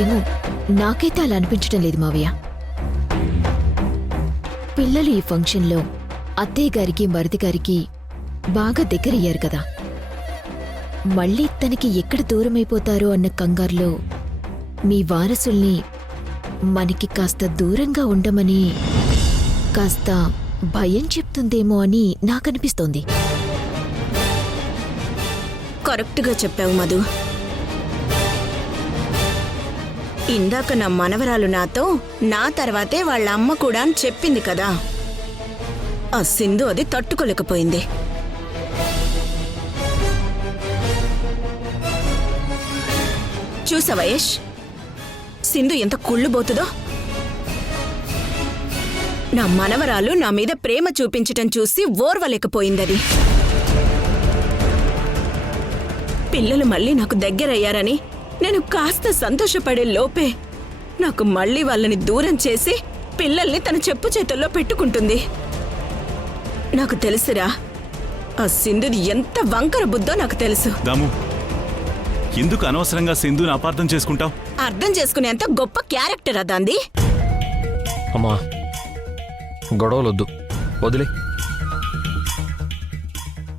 ఏమో నాకైతే అలా అనిపించడం లేదు మావయ్య. పిల్లలు ఈ ఫంక్షన్లో అత్తయ్య గారికి మరిది గారికి బాగా దగ్గరయ్యారు కదా, మళ్ళీ తనకి ఎక్కడ దూరమైపోతారో అన్న కంగారులో మీ వారసుల్ని మనకి కాస్త దూరంగా ఉండమని కాస్త భయం చెప్తుందేమో అని నాకనిపిస్తోంది. కరెక్ట్గా చెప్పావు మధు. ఇందాక నా మనవరాలు నాతో నా తర్వాతే వాళ్ళ అమ్మ కూడా అని చెప్పింది కదా, ఆ సింధు అది తట్టుకోలేకపోయింది. చూసావా యష్, సింధు ఎంత కుళ్ళుబోతుందో. నా మనవరాలు నా మీద ప్రేమ చూపించటం చూసి ఓర్వలేకపోయిందది. పిల్లలు మళ్ళీ నాకు దగ్గరయ్యారని నేను కాస్త సంతోషపడే లోపే నాకు మళ్ళీ వాళ్ళని దూరం చేసి పిల్లల్ని తన చెప్పు చేతుల్లో పెట్టుకుంటుంది. నాకు తెలుసురా, ఆ సింధుది ఎంత వంకర బుద్ధో నాకు తెలుసు. దాము, ఎందుకు అనవసరంగా సింధుని అపార్థం చేసుకుంటావు? అర్థం చేసుకునేంత గొప్ప క్యారెక్టర్ అదాంది. అమ్మా, గొడవలొద్దు, వదిలే.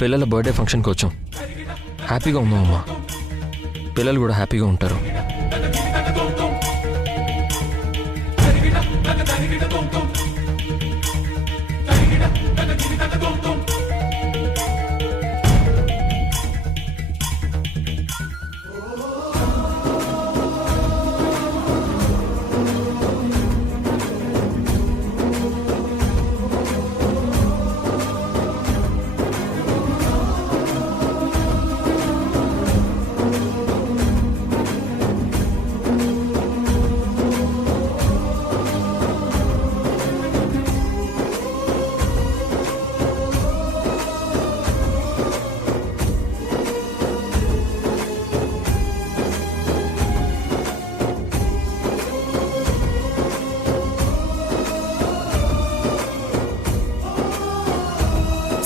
పిల్లల బర్త్డే ఫంక్షన్కి వచ్చాం, హ్యాపీగా ఉన్నాం అమ్మా. పిల్లలు కూడా హ్యాపీగా ఉంటారు.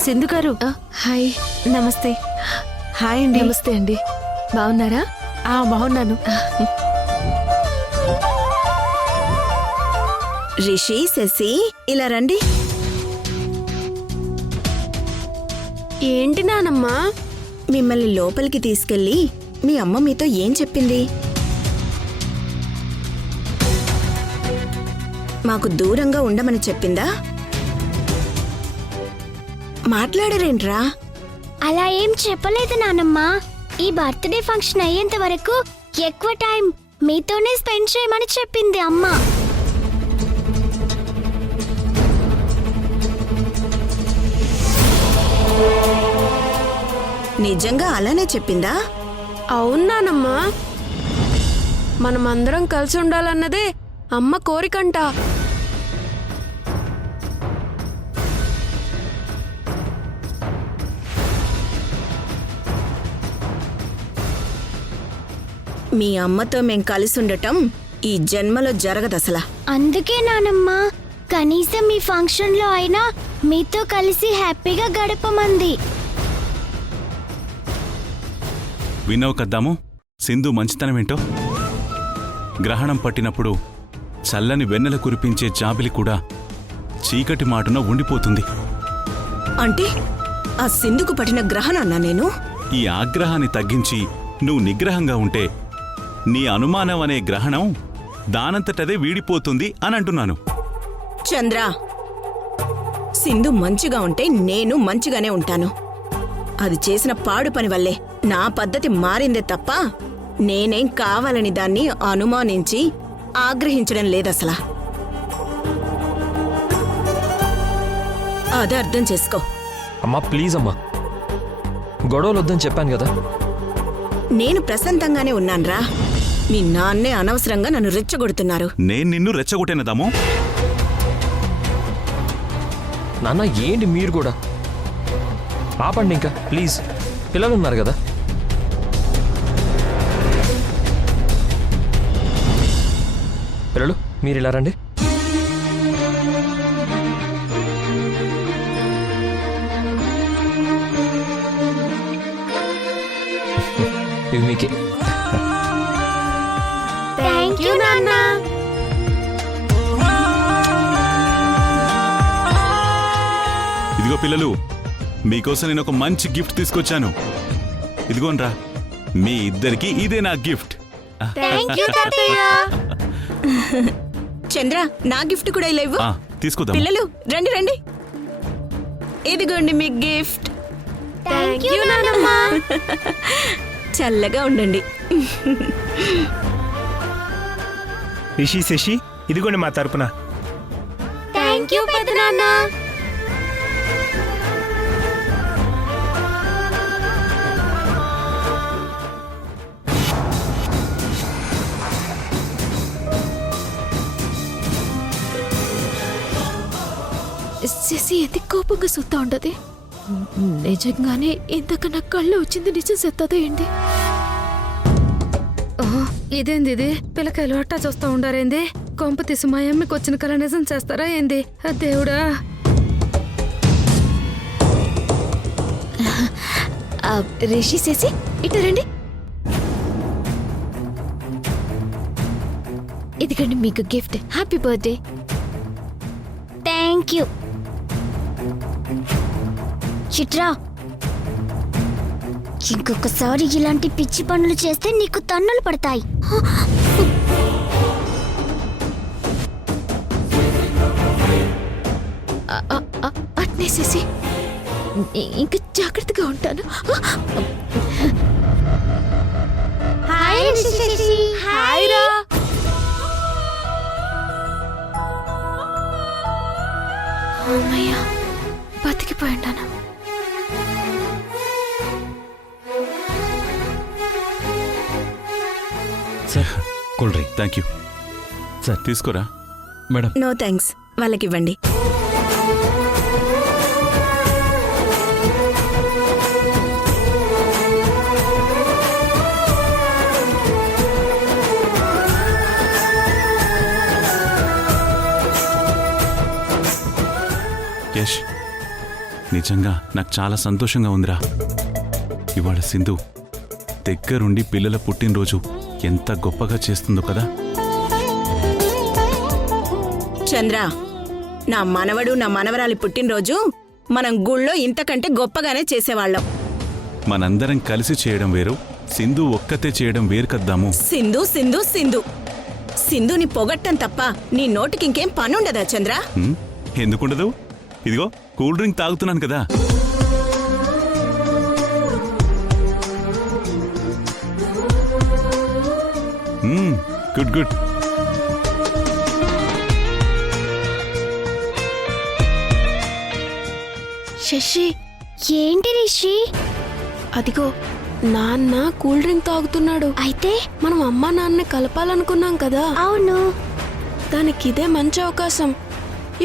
సింధు గారు, హాయ్. నమస్తే. హాయ్ అండి. నమస్తే అండి, బాగున్నారా? బాగున్నాను. రిషి, శశి, ఇలా రండి. ఏంటి నానమ్మా? మిమ్మల్ని లోపలికి తీసుకెళ్ళి మీ అమ్మ మీతో ఏం చెప్పింది? మాకు దూరంగా ఉండమని చెప్పిందా? మాట్లాడరేంట్రా? అలా ఏం చెప్పలేదు నానమ్మా. ఈ బర్త్డే ఫంక్షన్ అయ్యేంత వరకు ఎక్కువ టైం మీతోనే స్పెండ్ చేయమని చెప్పింది అమ్మ. నిజంగా అలానే చెప్పిందా? అవును నానమ్మా, మనమందరం కలిసి ఉండాలన్నదే అమ్మ కోరికంట. మీ అమ్మతో మేం కలిసి ఉండటం ఈ జన్మలో జరగదసలా. అందుకే నానమ్మా, కనీసం ఈ ఫంక్షన్ లో అయినా మీతో కలిసి హ్యాపీగా గడపమంది. విన్నావు కద్దాము సింధు మంచితనమేంటో. గ్రహణం పట్టినప్పుడు చల్లని వెన్నెల కురిపించే జాబిలి కూడా చీకటి మాటున ఉండిపోతుంది. అంటే ఆ సింధుకు పట్టిన గ్రహణన్నా నేను? ఈ ఆగ్రహాన్ని తగ్గించి నువ్వు నిగ్రహంగా ఉంటే నీ అనుమానం అనే గ్రహణం దానంతటదే వీడిపోతుంది అని అంటున్నాను. చంద్ర, సింధు మంచిగా ఉంటే నేను మంచిగానే ఉంటాను. అది చేసిన పాడు పని వల్లే నా పద్ధతి మారిందే తప్ప నేనేం కావాలని దాన్ని అనుమానించి ఆగ్రహించడం లేదసలా. అది అర్థం చేసుకో. అమ్మా ప్లీజ్ అమ్మా, గొడవలొద్దని చెప్పాను కదా. నేను ప్రశాంతంగానే ఉన్నాన్రా. మీ నాన్నే అనవసరంగా నన్ను రెచ్చగొడుతున్నారు. నేను నిన్ను రెచ్చగొట్టేనదాము. నాన్న ఏంటి మీరు కూడా? ఆపండి ఇంకా ప్లీజ్, పిల్లలు ఉన్నారు కదా. పిల్లలు మీరు ఇలా రండి. ఇవి మీకే. థ్యాంక్ థ్యాంక్ యూ నాన్న. ఇదిగో పిల్లలు, మీకోసం నేను ఒక మంచి గిఫ్ట్ తీసుకొచ్చాను. ఇదిగోనరా, మీ ఇద్దరికి ఇదే నా గిఫ్ట్. థ్యాంక్ యూ తాతయ్య. చంద్ర, నా గిఫ్ట్ కూడా లేవు. తీసుకుందాం. పిల్లలు రండి రండి, ఇదిగోండి మీ గిఫ్ట్. థ్యాంక్ యూ నాన్నమ్మ. చల్లగా ఉండండి. రిషి శశి, ఇదిగోండి మా తరపున. థ్యాంక్ యూ పెద్దనాన్న. శశి ఎది కోపంగా సుత్తా ఉండదు. నిజంగానే ఇంతక నా కళ్ళు వచ్చింది నిజం సెత్తదా ఏంటి? ఇదేంది ఇది? పిల్లకాయలు అట్టా చూస్తా ఉండారేంది? కొంప తీసి మా అమ్మకి వచ్చిన కళ నిజం చేస్తారా ఏంది? దేవుడా. రిషి శశి ఇటు రండి. ఇదిగండి మీకు gift. Happy birthday. Thank you. Chitra, ఇంకొకసారి ఇలాంటి పిచ్చి పనులు చేస్తే నీకు తన్నులు పడతాయి. అట్నే శశి, ఇంకా జాగ్రత్తగా ఉంటాను. హాయ్ రిషి. హాయ్ రా. అమ్మయ్యా, బతికిపోయి ఉంటాను. Sir, cool drink. Thank you sir. తీసుకోరా. మేడం. నో థ్యాంక్స్, వాళ్ళకివ్వండి. యష్, నిజంగా నాకు చాలా సంతోషంగా ఉందిరా. ఇవాళ సింధు దగ్గరుండి పిల్లల పుట్టినరోజు ఎంత గొప్పగా చేస్తుందో కదా. చంద్ర, నా మనవడు నా మనవరాలి పుట్టినరోజు మనం గుళ్ళో ఇంతకంటే గొప్పగానే చేసేవాళ్ళం. మనందరం కలిసి చేయడం వేరు, సింధు ఒక్కతే చేయడం వేరు కద్దాము. సింధు సింధు సింధు సింధుని పొగట్టం తప్ప నీ నోటికి ఇంకేం పనుండదా చంద్ర? ఎందుకుండదు? ఇదిగో కూల్ డ్రింక్ తాగుతున్నాను కదా. Good good. శశి, ఏంటి రిషి? అదిగో నాన్న కూల్ డ్రింక్ తాగుతున్నాడు. అయితే మనం అమ్మా నాన్నని కలపాలనుకున్నాం కదా. అవును. దానికి ఇదే మంచి అవకాశం.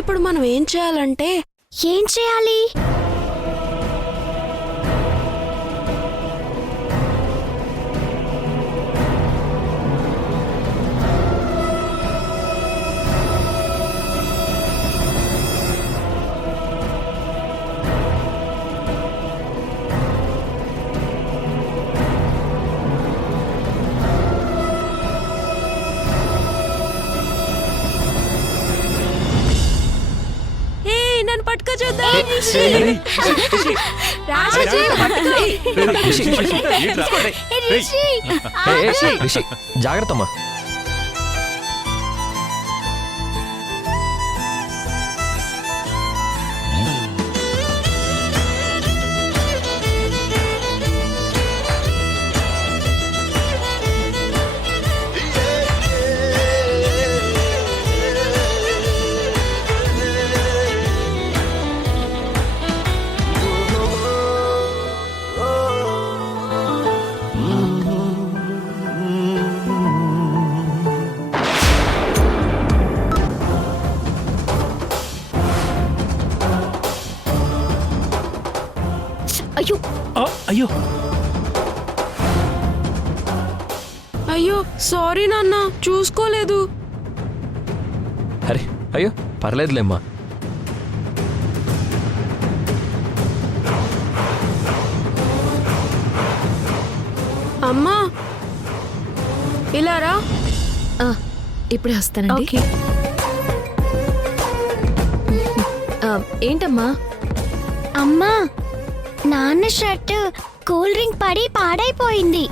ఇప్పుడు మనం ఏం చేయాలంటే, ఏం చేయాలి? నన్ను పట్టుకో చూద్దాం. రిషి, జాగ్రత్తమ్మా. అయ్యో అయ్యో అయ్యో, సారీ నాన్న, చూసుకోలేదు. అరే అయ్యో, పర్లేదులేమ్మా. అమ్మా, ఇలా రా. ఆ, ఇప్పుడే వస్తానండి. ఏంటమ్మా? అమ్మా, నాన్న షర్ట్ కూల్ డ్రింక్ పడి పాడైపోయింది.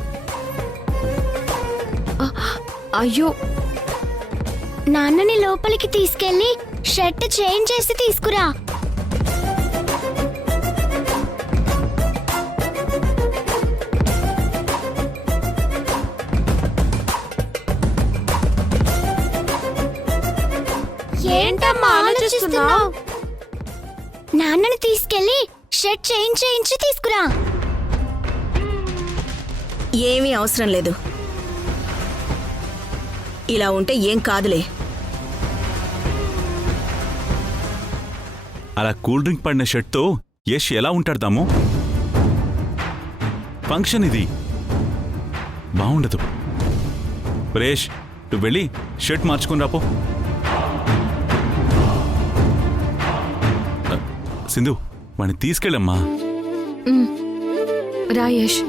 అయ్యో, నాన్నని లోపలికి తీసుకెళ్లి షర్ట్ చేంజ్ చేసి తీసుకురా. ఏంటమ్మా ఆలోచిస్తున్నావు? నాన్నని తీసుకెళ్లి షర్ట్ చేంజ్ చేయించి తీసుకురా. ఏమీ అవసరం లేదు. ఇలా ఉంటే ఏం కాదులే. అలా కూల్ డ్రింక్ పడిన షర్ట్తో యష్ ఎలా ఉంటాడదాము? ఫంక్షన్ ఇది, బాగుండదు. ప్రేష్, నువ్వు వెళ్ళి షర్ట్ మార్చుకుని రాపో. సింధు, వాడిని తీసుకెళ్ళమ్మా. రాయేష్.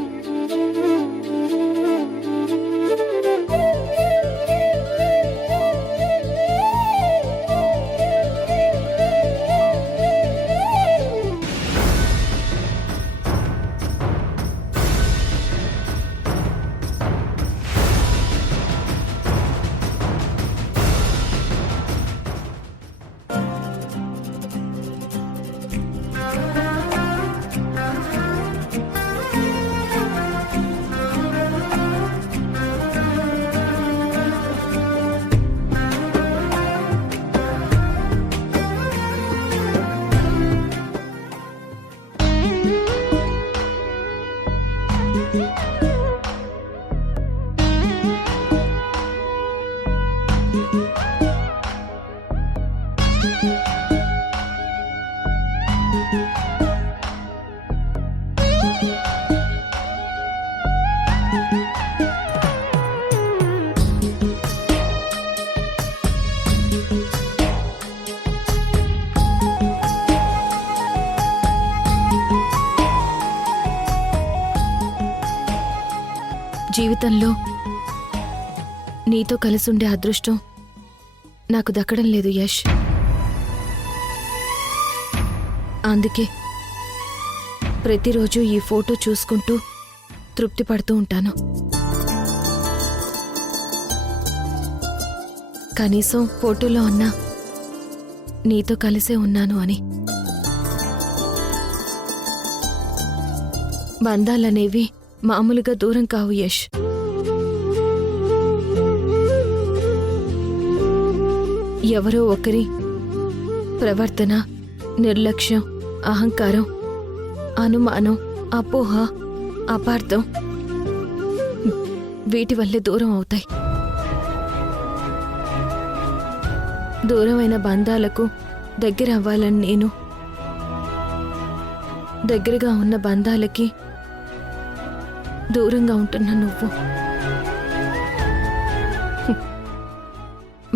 జీవితంలో నీతో కలిసి ఉండే అదృష్టం నాకు దక్కడం లేదు యష్. అందుకే ప్రతిరోజు ఈ ఫోటో చూసుకుంటూ తృప్తి పడుతూ ఉంటాను. కనీసం ఫోటోలో అన్నా నీతో కలిసే ఉన్నాను అని. బంధాలనేవి మామూలుగా దూరం కావు యష్. ఎవరో ఒకరి ప్రవర్తన, నిర్లక్ష్యం, అహంకారం, అనుమానం, అపోహ, అపార్థం వీటి వల్లే దూరం అవుతాయి. దూరమైన బంధాలకు దగ్గర అవ్వాలని నేను, దగ్గరగా ఉన్న బంధాలకి దూరంగా ఉంటున్నా నువ్వు.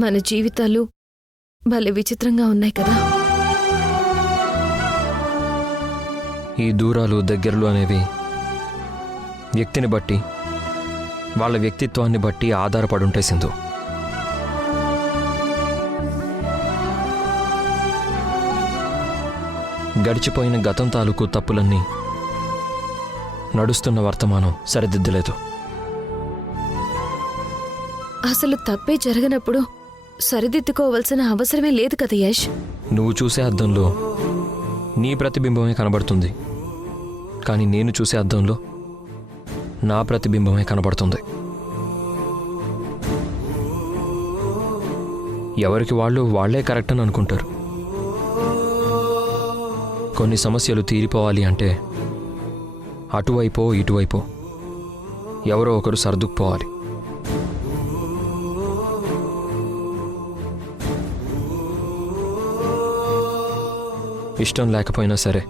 మన జీవితాలు భలే విచిత్రంగా ఉన్నాయి కదా. ఈ దూరాలు దగ్గరలు అనేవి వ్యక్తిని బట్టి, వాళ్ళ వ్యక్తిత్వాన్ని బట్టి ఆధారపడుంటాయి సింధు. గడిచిపోయిన గతం తాలూకు తప్పులన్నీ నడుస్తున్న వర్తమానం సరిదిద్దలేదు. అసలు తప్పే జరగనప్పుడు సరిదిద్దుకోవాల్సిన అవసరమే లేదు కదా యష్. నువ్వు చూసే అద్దంలో నీ ప్రతిబింబమే కనబడుతుంది, కానీ నేను చూసే అద్దంలో నా ప్రతిబింబమే కనబడుతుంది. ఎవరికి వాళ్ళు వాళ్లే కరెక్ట్ అని అనుకుంటారు. కొన్ని సమస్యలు తీరిపోవాలి అంటే అటువైపో ఇటువైపో ఎవరో ఒకరు సర్దుకుపోవాలి. ఇష్టం లేకపోయినా సరే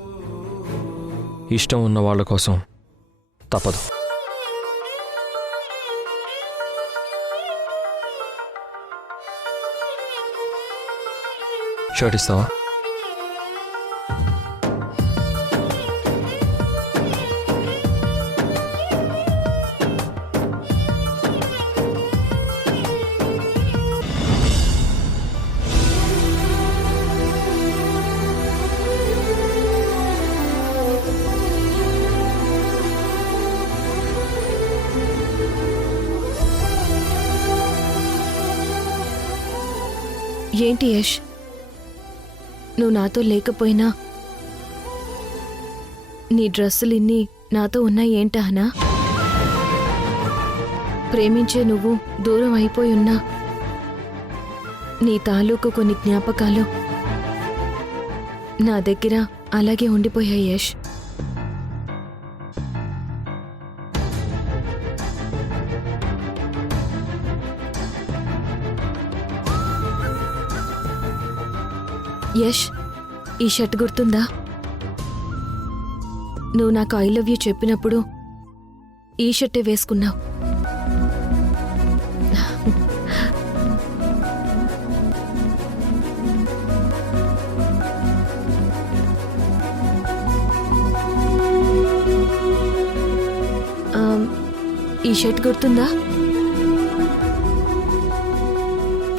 ఇష్టం ఉన్న వాళ్ళ కోసం తప్పదు. షర్ట్ ఇస్తావా? ఏంటి యష్, నువ్వు నాతో లేకపోయినా నీ డ్రెస్సులు ఇన్ని నాతో ఉన్నాయి ఏంటా అనా? ప్రేమించే నువ్వు దూరం అయిపోయి ఉన్నా నీ తాలూకు కొన్ని జ్ఞాపకాలు నా దగ్గర అలాగే ఉండిపోయాయి యష్. యష్, ఈ షర్ట్ గుర్తుందా? నువ్వు నాకు ఐ లవ్ యూ చెప్పినప్పుడు ఈ షర్టే వేసుకున్నావు. ఈ షర్ట్ గుర్తుందా?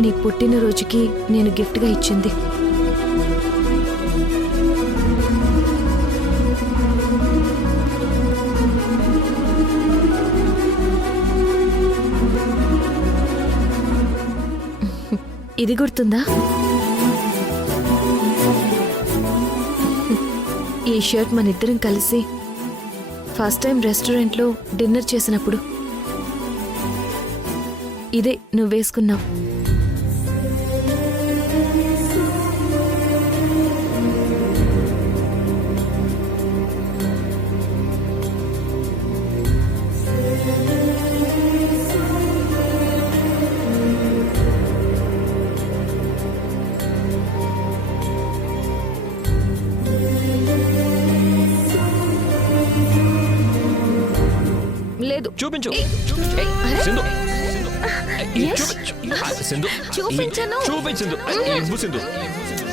నీ పుట్టినరోజుకి నేను గిఫ్ట్గా ఇచ్చింది. ఇది గుర్తుందా? ఈ షర్ట్ మనిద్దరం కలిసి ఫస్ట్ టైం రెస్టారెంట్లో డిన్నర్ చేసినప్పుడు ఇదే నువ్వు వేసుకున్నావు. లేదు, చూపించు. అరే, సింధు యష్, సింధు చూపించను. చూపించు. ఇవ్వు సింధు.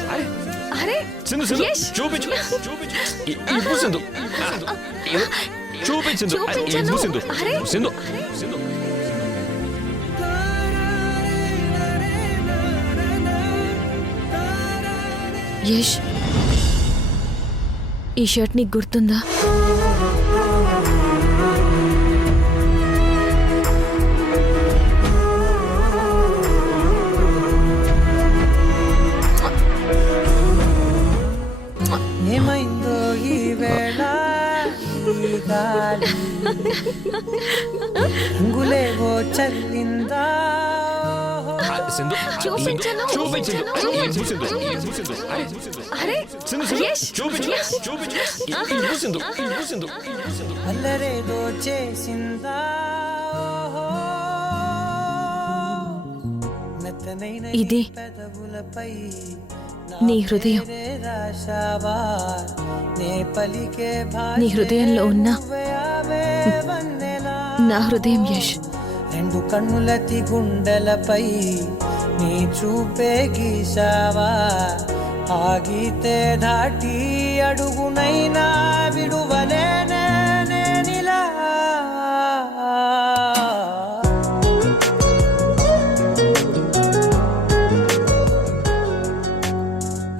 అరే అరే సింధు సింధు యష్. చూపించు. ఇవ్వు సింధు. చూపించు. చూపించను. ఇవ్వు సింధు. అరే. సింధు సింధు. యష్, ఈ షర్ట్ నీకు గుర్తుందా? ఏమైందో ఈ వేళ ఈ గాలి రంగులేవో చల్లిందా సింధు చూపించను. చూపించు. ఇవ్వు సింధు. అరే సింధు సింధు యష్, చూపించు. యష్. చూపించు. ఇవ్వు సింధు. ఇవ్వు సింధు. అల్లరేదో చేసిందా మెత్తనైన ఇది పెదవులపై నీ హృదయం. రాశావా నే పలికే నీ హృదయంలో ఉన్న వన్నెలా నా హృదయం యష్. రెండు కన్నులతి గుండెలపై నీ చూపే గీసావా ఆగితే దాటి అడుగునైనా విడువలేనే నేనిలా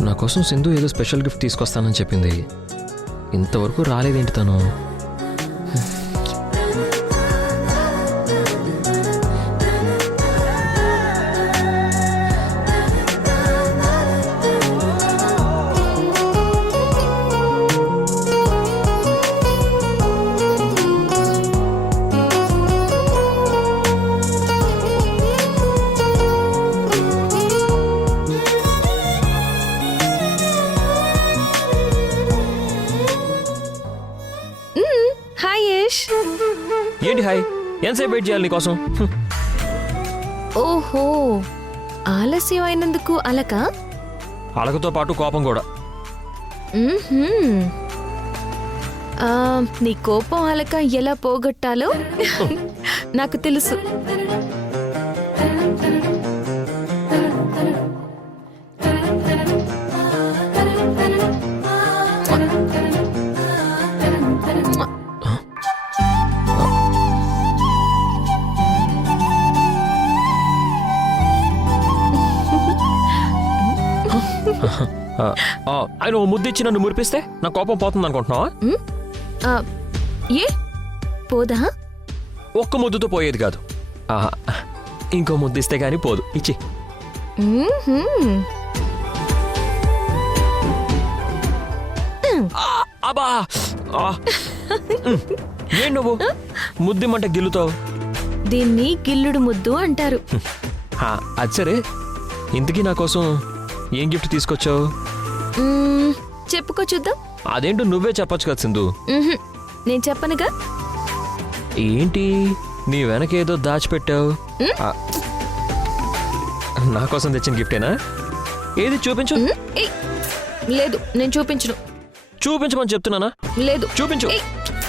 నా కోసం సింధు ఏదో స్పెషల్ గిఫ్ట్ తీసుకొస్తానని చెప్పింది. ఇంతవరకు రాలేదేంటి తను? హాయ్ యష్. ఏంటి హాయ్? ఎంతసేపు వెయిట్ చేయాలి నీకోసం? ఓహో, ఆలస్యం అయినందుకు అలక? అలకతో పాటు కోపం కూడా. నీ కోపం అలక ఎలా పోగొట్టాలో నాకు తెలుసు. ఆయన ఓ ముద్దిచ్చి నన్ను మురిపిస్తే నా కోపం పోతుంది అనుకుంటున్నావా? ఏ పోదా? ఒక్క ముద్దుతో పోయేది కాదు. ఇంకో ముద్దిస్తే గానీ పోదు. ఇచ్చి అబ్బా ఆ. ఏం నువ్వు ముద్దిమంటే గిల్లుతావు? దీన్ని గిల్లుడు ముద్దు అంటారు. అది సరే, ఇంతకీ నా కోసం ఏం గిఫ్ట్ తీసుకొచ్చావు? చెప్పుకో చూద్దాం. అదేంటో నువ్వే చెప్పొచ్చు కదా సింధు. నేను చెప్పనుగా. ఏంటి నీ వెనకేదో దాచిపెట్టావు? ఆ, నా కోసం తెచ్చిన గిఫ్టేనా? ఏది చూపించు. ఏయ్, లేదు నేను చూపించను. చూపించమని చెప్తున్నానా? లేదు చూపించు. ఏయ్,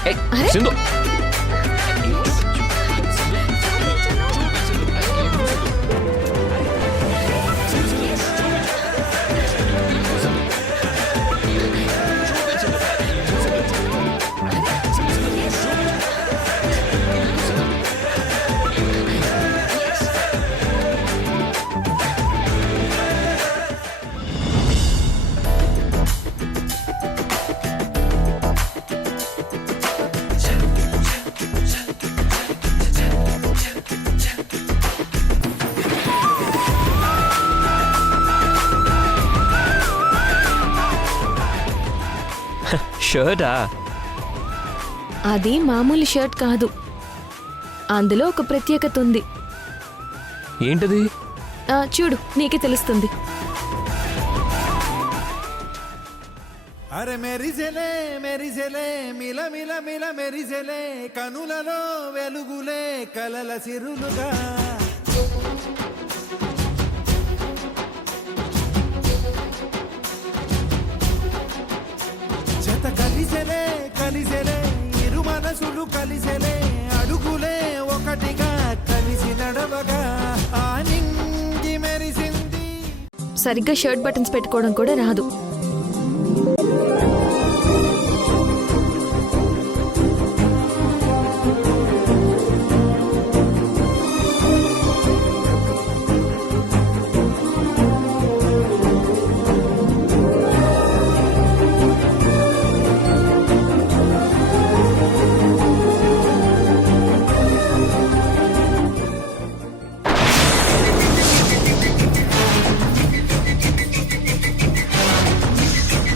ఏయ్, అరే. సింధు షర్టా? అది మామూలు షర్ట్ కాదు, అందులో ఒక ప్రత్యేకత ఉంది. ఏంటది? చూడు, నీకే తెలుస్తుంది. అరే మెరిసెలే మెరిసెలే మిల మిల మిల మెరిసెలే కనులలో వెలుగులే కలల సిరులుగా జత కలిసెలే కలిసెలే ఇరు మనసులు కలిసెలే అడుగులే ఒకటిగా కలిసి నడవగా ఆ నింగి మెరిసింది. సరిగ్గా షర్ట్ బటన్స్ పెట్టుకోవడం కూడా రాదు.